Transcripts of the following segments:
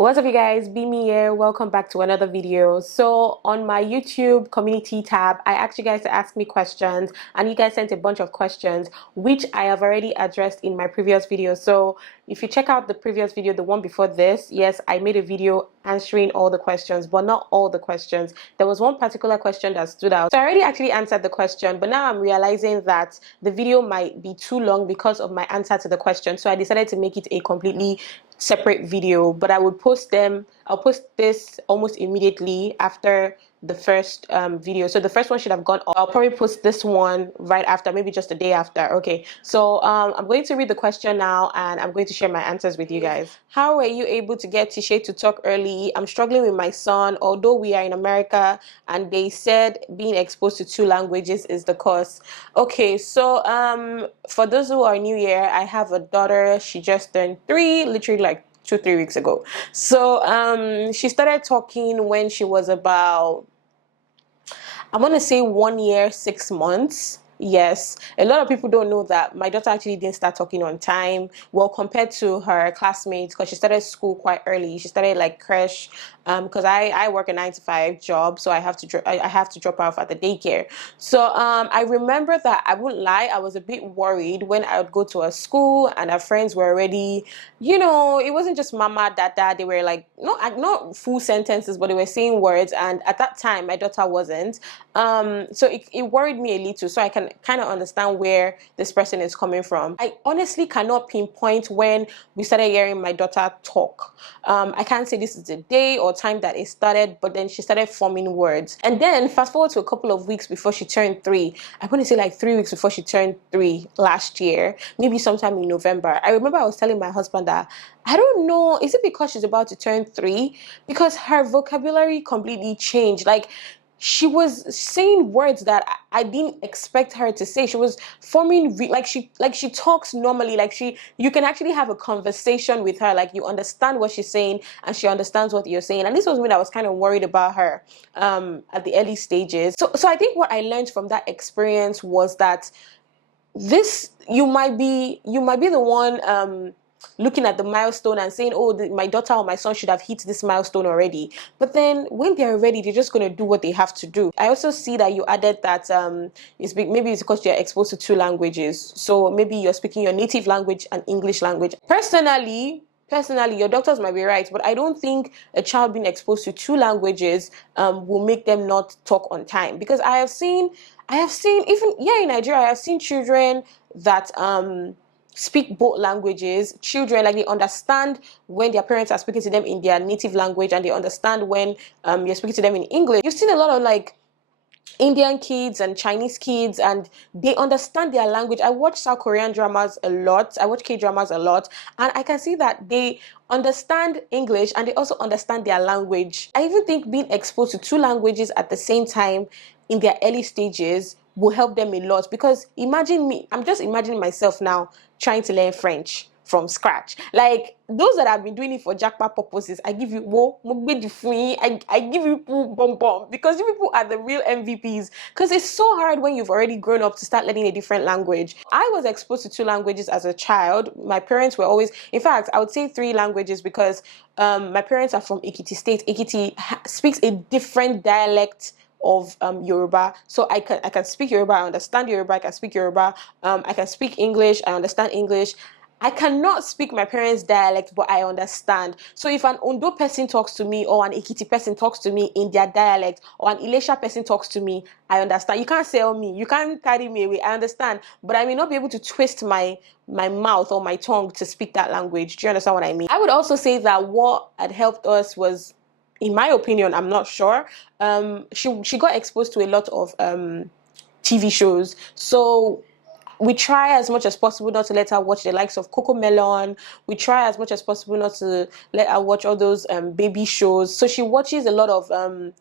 What's up, you guys? Bemi here. Welcome back to another video. So on my YouTube community tab, I asked you guys to ask me questions, and you guys sent a bunch of questions which I have already addressed in my previous video. So if you check out the previous video, the one before this, yes, I made a video answering all the questions, but not all the questions. There was one particular question that stood out. So I already actually answered the question, but now I'm realizing that the video might be too long because of my answer to the question. So I decided to make it a completely separate video, but I'll post this almost immediately after the first video. So the first one should have gone up. I'll probably post this one right after, maybe just a day after. Okay, so I'm going to read the question now, and I'm going to share my answers with you guys. How were you able to get Tisha to talk early? I'm struggling with my son, although we are in America, and they said being exposed to 2 languages is the cause. Okay, so for those who are new here, I have a daughter. She just turned 3, literally like 2-3 weeks ago. So she started talking when she was about, I want to say 1 year, 6 months. Yes, a lot of people don't know that my daughter actually didn't start talking on time. Well, compared to her classmates, because she started school quite early. She started like creche, because I work a 9-to-5 job, so I have to drop her off at the daycare. So I remember that, I wouldn't lie, I was a bit worried when I would go to a school and her friends were already, it wasn't just mama, dada. They were like not full sentences, but they were saying words. And at that time, my daughter wasn't. So it worried me a little. So I can kind of understand where this person is coming from. I honestly cannot pinpoint when we started hearing my daughter talk. I can't say this is the day or time that it started, but then she started forming words. And then fast forward to a couple of weeks before she turned 3. I want to say like 3 weeks before she turned 3 last year, maybe sometime in November. I remember I was telling my husband that I don't know, is it because she's about to turn 3? Because her vocabulary completely changed. Like, she was saying words that I didn't expect her to say. She was forming like she talks normally. Like you can actually have a conversation with her. Like, you understand what she's saying and she understands what you're saying. And this was when I was kind of worried about her at the early stages. So I think what I learned from that experience was that you might be the one looking at the milestone and saying, oh, my daughter or my son should have hit this milestone already. But then when they're ready, they're just going to do what they have to do. I also see that you added that maybe it's because you're exposed to 2 languages. So maybe you're speaking your native language and English language. Personally, your doctors might be right, but I don't think a child being exposed to 2 languages will make them not talk on time. Because I have seen even here in Nigeria, I have seen children that speak both languages. Children, like, they understand when their parents are speaking to them in their native language, and they understand when you're speaking to them in English. You've seen a lot of like Indian kids and Chinese kids, and they understand their language. I watch South Korean dramas a lot. I watch K-dramas a lot, and I can see that they understand English and they also understand their language. I even think being exposed to 2 languages at the same time in their early stages will help them a lot. Because imagine me, I'm just imagining myself now trying to learn French from scratch. Like, those that have been doing it for jackpot purposes, I give you I give you bum because you people are the real MVPs. Because it's so hard when you've already grown up to start learning a different language. I was exposed to 2 languages as a child. My parents were always, in fact, I would say 3 languages, because my parents are from Ekiti State. Ekiti speaks a different dialect of Yoruba. So I can speak Yoruba, I understand Yoruba, I can speak Yoruba, I can speak English, I understand English. I cannot speak my parents' dialect, but I understand. So if an Ondo person talks to me, or an Ekiti person talks to me in their dialect, or an Ilesha person talks to me, I understand. You can't sell me, you can't carry me away, I understand. But I may not be able to twist my mouth or my tongue to speak that language. Do you understand what I mean? I would also say that what had helped us was, in my opinion, I'm not sure, she got exposed to a lot of TV shows. So we try as much as possible not to let her watch the likes of Coco Melon. We try as much as possible not to let her watch all those baby shows. So she watches a lot of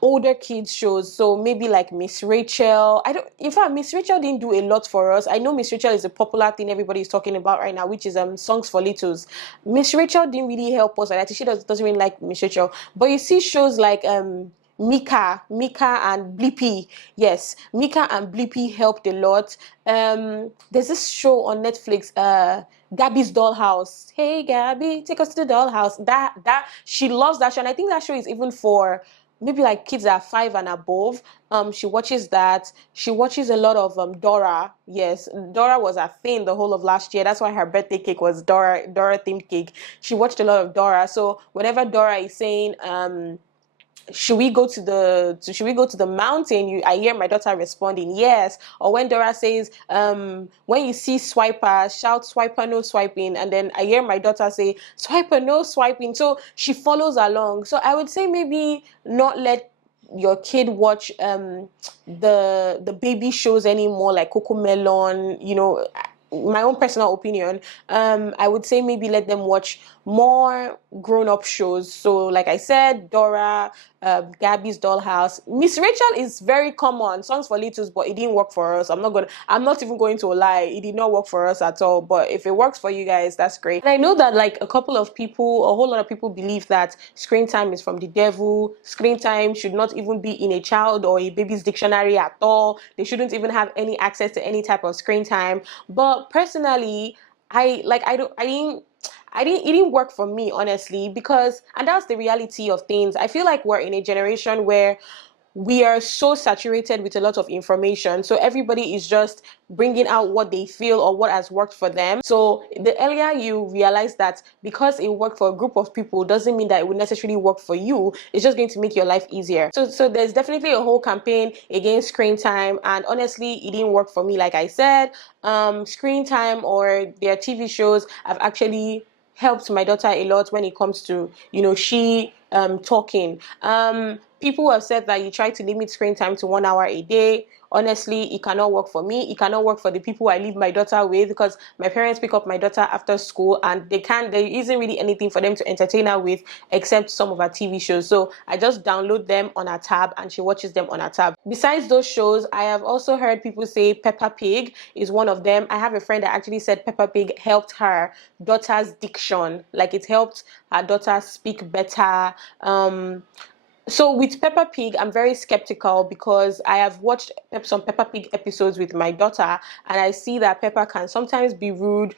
older kids shows. So maybe like Miss Rachel. In fact, Miss Rachel didn't do a lot for us. I know Miss Rachel is a popular thing everybody is talking about right now, which is Songs for Littles. Miss Rachel didn't really help us. I think she doesn't really like Miss Rachel. But you see shows like Mika and Blippi. Yes, Mika and Blippi helped a lot. There's this show on Netflix, Gabby's Dollhouse. Hey Gabby, take us to the dollhouse. That she loves that show, and I think that show is even for maybe like kids that are 5 and above. She watches that. She watches a lot of Dora. Yes, Dora was a thing the whole of last year. That's why her birthday cake was Dora themed cake. She watched a lot of Dora. So whenever Dora is saying should we go to the mountain, I hear my daughter responding yes. Or when Dora says when you see swiper, shout swiper no swiping, and then I hear my daughter say swiper no swiping. So she follows along. So I would say maybe not let your kid watch the baby shows anymore, like Coco Melon, my own personal opinion. I would say maybe let them watch more grown-up shows. So like I said, Dora, Gabby's Dollhouse. Miss Rachel is very common, songs for littles, but it didn't work for us. I'm not even going to lie, it did not work for us at all. But if it works for you guys, that's great. And I know that like a whole lot of people believe that screen time is from the devil. Screen time should not even be in a child or a baby's dictionary at all. They shouldn't even have any access to any type of screen time. But personally, it didn't work for me, honestly, because, and that's the reality of things. I feel like we're in a generation where we are so saturated with a lot of information. So everybody is just bringing out what they feel or what has worked for them. So the earlier you realize that because it worked for a group of people doesn't mean that it would necessarily work for you. It's just going to make your life easier. So there's definitely a whole campaign against screen time. And honestly, it didn't work for me. Like I said, screen time or their TV shows have actually helped my daughter a lot when it comes to, she talking. People have said that you try to limit screen time to 1 hour a day. Honestly, it cannot work for me. It cannot work for the people I leave my daughter with, because my parents pick up my daughter after school and there isn't really anything for them to entertain her with except some of her TV shows. So I just download them on her tab and she watches them on her tab. Besides those shows, I have also heard people say Peppa Pig is one of them. I have a friend that actually said Peppa Pig helped her daughter's diction. Like it helped her daughter speak better. So with Peppa Pig, I'm very skeptical because I have watched some Peppa Pig episodes with my daughter, and I see that Peppa can sometimes be rude.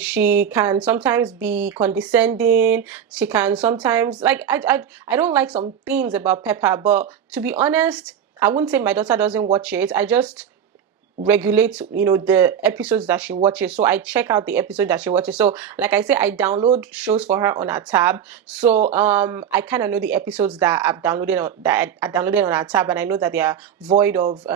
She can sometimes be condescending. She can sometimes I don't like some things about Peppa, but to be honest, I wouldn't say my daughter doesn't watch it. I just regulate the episodes that she watches. So I check out the episode that she watches. So like I say, I download shows for her on her tab. So I kind of know the episodes that I downloaded on her tab, and I know that they are void of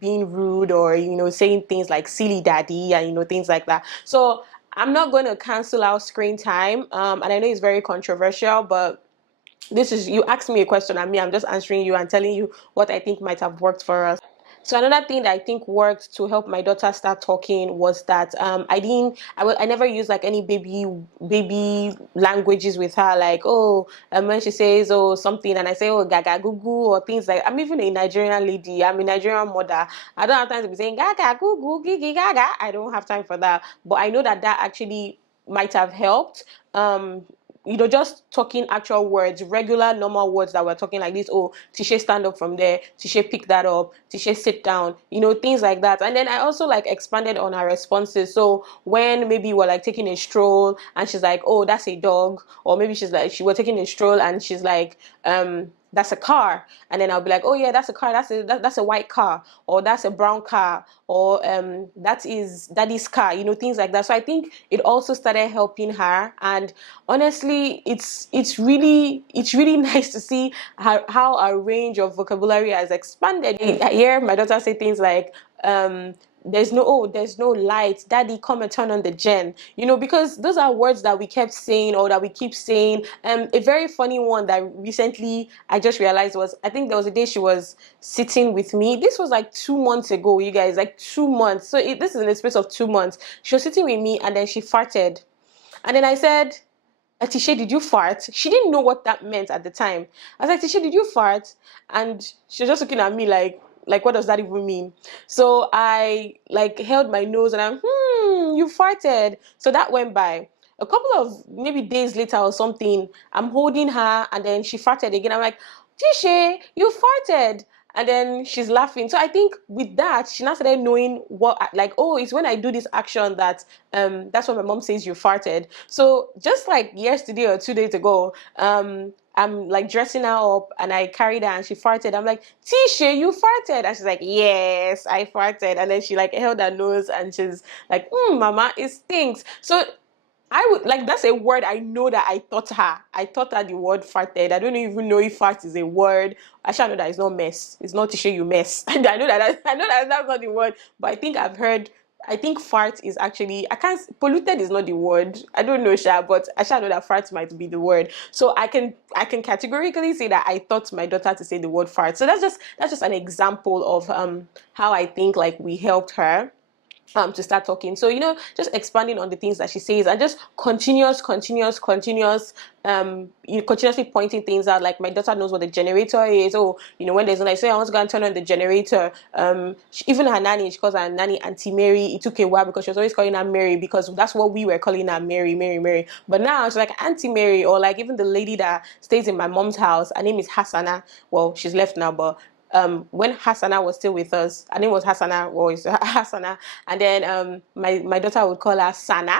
being rude or saying things like silly daddy and things like that. So I'm not going to cancel out screen time, and I know it's very controversial, but this is, you asked me a question and I'm just answering you and telling you what I think might have worked for us. So another thing that I think worked to help my daughter start talking was that I never used like any baby languages with her, like when she says something and I say gaga gugu or things like, I'm even a Nigerian lady, I'm a Nigerian mother, I don't have time to be saying gaga gugu gigi gaga. I don't have time for that, but I know that actually might have helped. Just talking actual words, regular normal words that we're talking, like this, Tisha, stand up from there, Tisha, pick that up, Tisha, sit down, things like that. And then I also like expanded on her responses. So when maybe we're like taking a stroll and she's like, oh, that's a dog, or maybe we're taking a stroll and she's like, that's a car, and then I'll be like, oh yeah, that's a car, that's a white car, or that's a brown car, or that is daddy's car, things like that. So I think it also started helping her, and honestly, it's really nice to see how our range of vocabulary has expanded. I hear my daughter say things like there's no light, daddy, come and turn on the gen, because those are words that we kept saying or that we keep saying. A very funny one that recently I just realized was, I think there was a day she was sitting with me. This was like 2 months ago, you guys, like 2 months. So this is in the space of 2 months. She was sitting with me and then she farted, and then I said, Tisha, did you fart? She didn't know what that meant at the time. I was like, Tisha, did you fart? And she was just looking at me like what does that even mean? So I like held my nose and you farted. So that went by. A couple of maybe days later or something, I'm holding her and then she farted again. I'm like, Tisha, you farted. And then she's laughing. So I think with that, she now started knowing what, like, oh, it's when I do this action that that's when my mom says you farted. So just like yesterday or 2 days ago, I'm like dressing her up and I carried her and she farted. I'm like, Tisha, you farted. And she's like, yes, I farted. And then she like held her nose and she's like, mama, it stinks. So I would like, that's a word I know that I taught her. I taught her the word farted. I don't even know if fart is a word. I shall know that it's not mess. It's not to show you mess. And I know that that's not the word, but I think I've heard. I think fart is actually, I can't, polluted is not the word. I don't know, Sha, but I shall know that fart might be the word. So I can categorically say that I taught my daughter to say the word fart. So that's just an example of how I think like we helped her to start talking. So, just expanding on the things that she says and just continuously pointing things out. Like my daughter knows what the generator is. Oh, when there's like, say I want to go and turn on the generator. Even her nanny, she calls her nanny Auntie Mary. It took a while because she was always calling her Mary because that's what we were calling her, Mary, Mary, Mary. But now she's like Auntie Mary, or like even the lady that stays in my mom's house, her name is Hassana. Well, she's left now, but when Hassana was still with us, her name was Hassana, or it's Hassana, and then my daughter would call her Sana,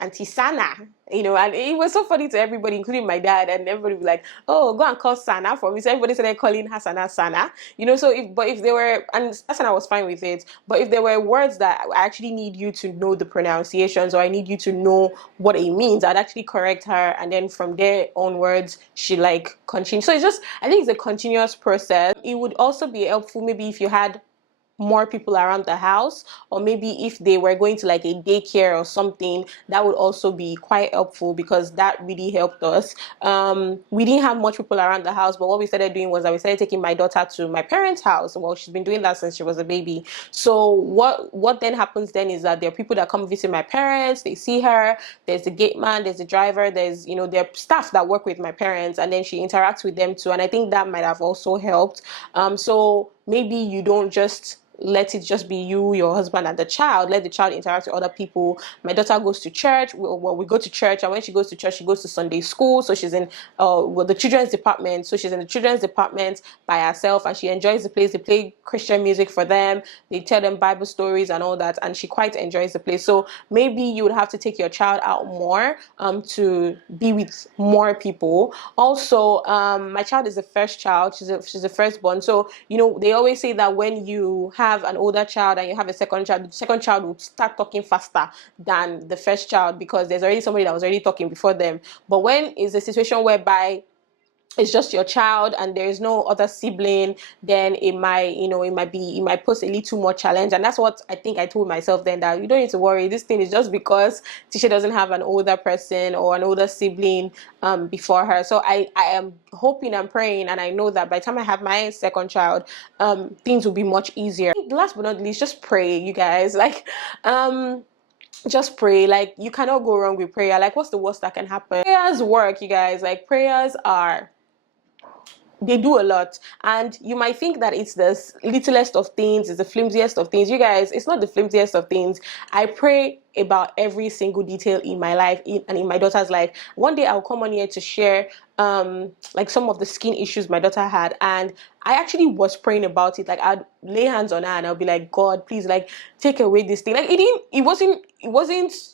Auntie Sana, and it was so funny to everybody, including my dad, and everybody would be like, oh, go and call Sana for me. So everybody started calling Hassana Sana, so if there were, and Hassana was fine with it, but if there were words that I actually need you to know the pronunciations, or I need you to know what it means, I'd actually correct her, and then from there onwards, she like continued. So I think it's a continuous process. It would also be helpful maybe if you had more people around the house, or maybe if they were going to like a daycare or something, that would also be quite helpful because that really helped us. We didn't have much people around the house, but what we started doing was that we started taking my daughter to my parents' house. Well, she's been doing that since she was a baby. So what then happens then is that there are people that come visit my parents, they see her, there's the gate man, there's the driver, there's there are staff that work with my parents, and then she interacts with them too, and I think that might have also helped. So maybe you don't just let it just be you, your husband, and the child. Let the child interact with other people. My daughter goes to church. Well, we go to church, and when she goes to church, she goes to Sunday school. So she's in the children's department. So she's in the children's department by herself, and she enjoys the place. They play Christian music for them. They tell them Bible stories and all that, and she quite enjoys the place. So maybe you would have to take your child out more to be with more people. Also, my child is the first child. She's the firstborn. So they always say that when you have an older child and you have a second child, the second child will start talking faster than the first child because there's already somebody that was already talking before them. But when is a situation whereby it's just your child and there is no other sibling, then it might pose a little more challenge. And that's what I think I told myself then, that you don't need to worry. This thing is just because Tisha doesn't have an older person or an older sibling before her. So I am hoping and praying, and I know that by the time I have my second child, things will be much easier. Last but not least, just pray, you guys. Just pray. Like, you cannot go wrong with prayer. Like, what's the worst that can happen? Prayers work, you guys. Like, prayers they do a lot, and you might think that it's the littlest of things, it's the flimsiest of things. You guys, it's not the flimsiest of things. I pray about every single detail in my life and in my daughter's life. One day I'll come on here to share like some of the skin issues my daughter had, and I actually was praying about it. Like, I'd lay hands on her and I'll be like, God, please, like, take away this thing. Like, it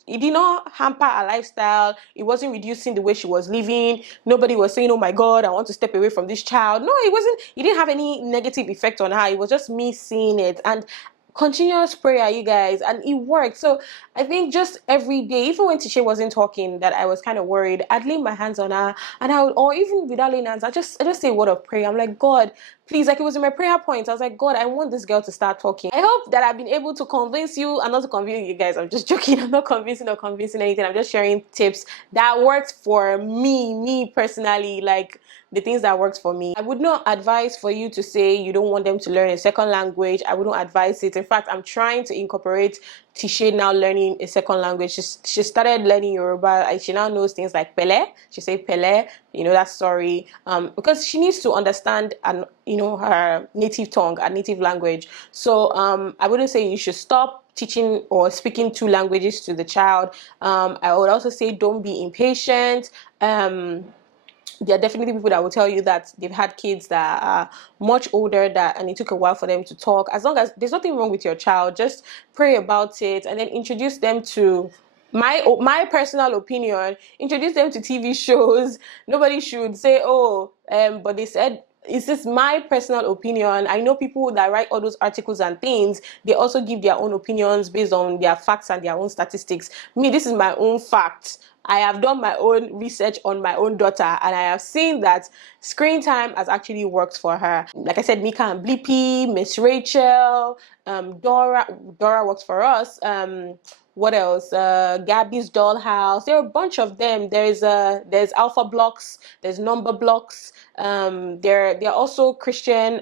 did not hamper her lifestyle. It wasn't reducing the way she was living. Nobody was saying, oh my God, I want to step away from this child. No, it didn't have any negative effect on her. It was just me seeing it. And continuous prayer, you guys, and it worked. So I think just every day, even when Tisha wasn't talking, that I was kind of worried, I'd lay my hands on her, and or even without laying hands, I just say a word of prayer. I'm like, God, please, like, it was in my prayer points. I was like, God, I want this girl to start talking. I hope that I've been able to convince you, and not to convince you guys. I'm just joking. I'm not convincing or convincing anything. I'm just sharing tips that worked for me personally, like the things that worked for me. I would not advise for you to say you don't want them to learn a second language. I wouldn't advise it. In fact, I'm trying to incorporate Tisha now learning a second language. She started learning Yoruba, and she now knows things like Pele. She say Pele, that's sorry, because she needs to understand and her native tongue, her native language. So I wouldn't say you should stop teaching or speaking two languages to the child. I would also say don't be impatient. there are definitely people that will tell you that they've had kids that are much older, that and it took a while for them to talk. As long as there's nothing wrong with your child, just pray about it and then introduce them to my personal opinion, introduce them to TV shows. Nobody should say, oh, but they said, is this my personal opinion? I know people that write all those articles and things, they also give their own opinions based on their facts and their own statistics. Me, this is my own fact. I have done my own research on my own daughter, and I have seen that screen time has actually worked for her. Like I said, Mika and Blippi, Miss Rachel, Dora works for us. What else? Gabby's Dollhouse. There are a bunch of them. There's Alpha Blocks. There's Number Blocks. There are also Christian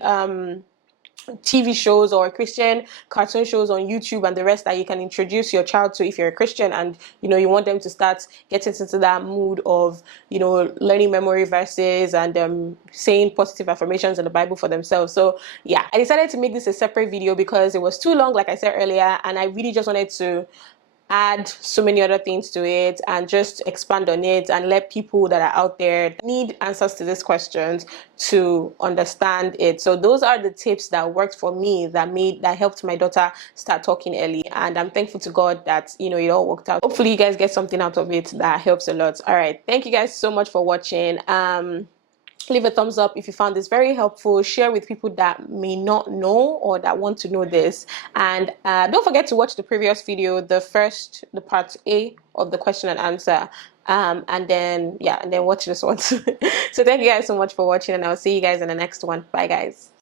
TV shows or Christian cartoon shows on YouTube and the rest that you can introduce your child to if you're a Christian and you want them to start getting into that mood of learning memory verses and saying positive affirmations in the Bible for themselves. So yeah, I decided to make this a separate video because it was too long, like I said earlier, and I really just wanted to add so many other things to it and just expand on it and let people that are out there that need answers to these questions to understand it. So those are the tips that worked for me, that helped my daughter start talking early, and I'm thankful to God that it all worked out. Hopefully you guys get something out of it that helps a lot. All right, thank you guys so much for watching. Leave a thumbs up if you found this very helpful. Share with people that may not know or that want to know this. And don't forget to watch the previous video, the part A of the question and answer. And then watch this one. So thank you guys so much for watching, and I'll see you guys in the next one. Bye guys.